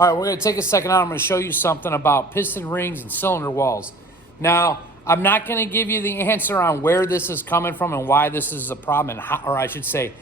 All right, we're going to take a second out. I'm going to show you something about piston rings and cylinder walls. Now, I'm not going to give you the answer on where this is coming from and why this is a problem, and how, or I should say,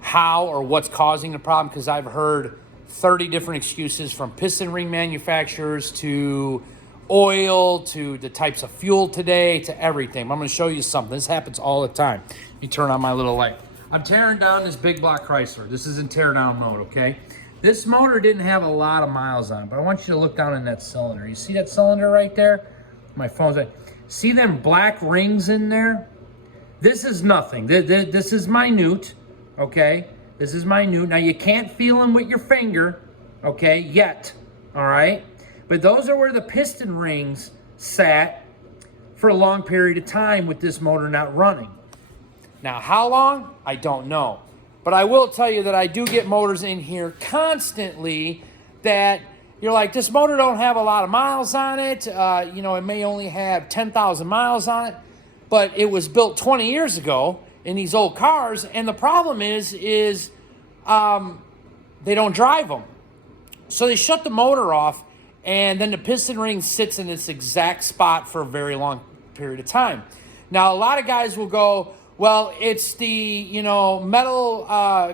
how or what's causing the problem, because I've heard 30 different excuses from piston ring manufacturers to oil to the types of fuel today to everything. I'm going to show you something. This happens all the time. Let me turn on my little light. I'm tearing down this big block Chrysler. This is in tear down mode, okay? This motor didn't have a lot of miles on it, but I want you to look down in that cylinder. You see that cylinder right there? My phone's like, see them black rings in there? This is nothing. This is minute, okay? This is minute. Now, you can't feel them with your finger, okay, yet, all right? But those are where the piston rings sat for a long period of time with this motor not running. Now, how long? I don't know. But I will tell you that I do get motors in here constantly that you're like, this motor don't have a lot of miles on it. You know, it may only have 10,000 miles on it, but it was built 20 years ago in these old cars. And the problem is they don't drive them. So they shut the motor off, and then the piston ring sits in its exact spot for a very long period of time. Now, a lot of guys will go, well, it's the, you know, metal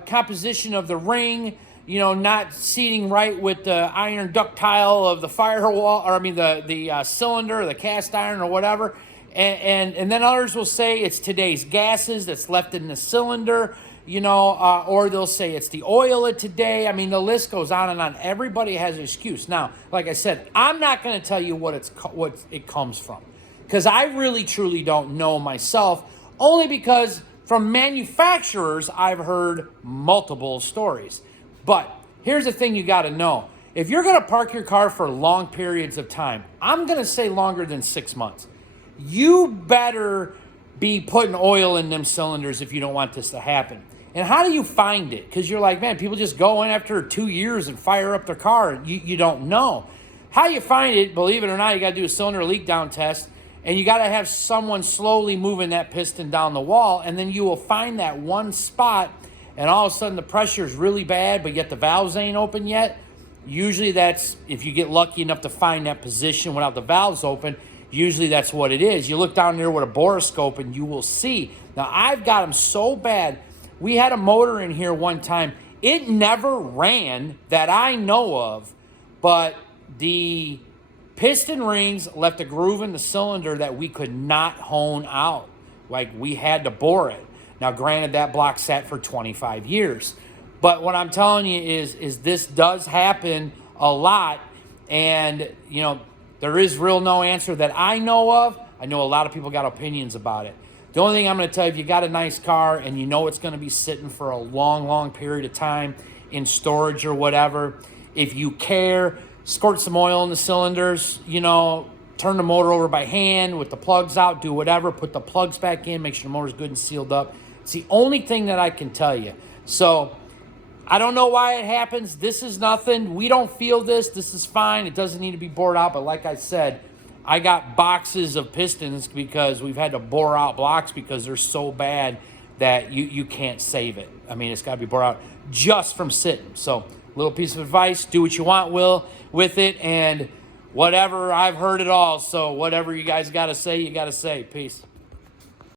composition of the ring, you know, not seating right with the iron ductile of the firewall, or I mean the cylinder, or the cast iron or whatever. And then others will say it's today's gases that's left in the cylinder, you know, or they'll say it's the oil of today. I mean, the list goes on and on. Everybody has an excuse. Now, like I said, I'm not going to tell you what it comes from, because I really truly don't know myself. Only because from manufacturers, I've heard multiple stories. But here's the thing you got to know. If you're going to park your car for long periods of time, I'm going to say longer than 6 months, you better be putting oil in them cylinders if you don't want this to happen. And how do you find it? Because you're like, man, people just go in after 2 years and fire up their car. You don't know. How you find it, believe it or not, you got to do a cylinder leak down test. And you got to have someone slowly moving that piston down the wall, and then you will find that one spot, and all of a sudden the pressure is really bad, but yet the valves ain't open yet. Usually that's, if you get lucky enough to find that position without the valves open, usually that's what it is. You look down there with a borescope and you will see. Now, I've got them so bad. We had a motor in here one time. It never ran that I know of, but the piston rings left a groove in the cylinder that we could not hone out. Like, we had to bore it. Now, granted, that block sat for 25 years. But what I'm telling you is this does happen a lot. And, you know, there is real no answer that I know of. I know a lot of people got opinions about it. The only thing I'm going to tell you, if you got a nice car and you know it's going to be sitting for a long, long period of time in storage or whatever, if you care, squirt some oil in the cylinders, you know, turn the motor over by hand with the plugs out, do whatever, put the plugs back in, make sure the motor's good and sealed up. It's the only thing that I can tell you. So I don't know why it happens. This is nothing. We don't feel this. This is fine. It doesn't need to be bored out. But like I said, I got boxes of pistons because we've had to bore out blocks because they're so bad that you can't save it. I mean, it's got to be bored out just from sitting. So little piece of advice, do what you want, with it, and whatever, I've heard it all. So whatever you guys got to say, you got to say. Peace.